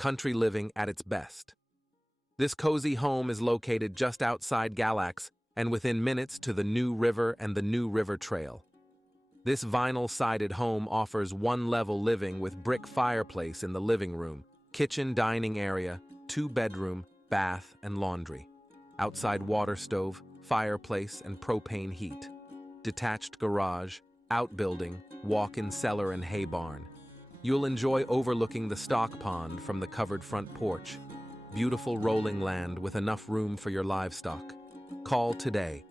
country living at its best. This cozy home is located just outside Galax and within minutes to the New River and the New River Trail. This vinyl-sided home offers one-level living with brick fireplace in the living room, kitchen dining area, 2-bedroom, bath, and laundry. Outside water stove, fireplace, and propane heat. Detached garage, outbuilding, walk-in cellar and hay barn. You'll enjoy overlooking the stock pond from the covered front porch. Beautiful rolling land with enough room for your livestock. Call today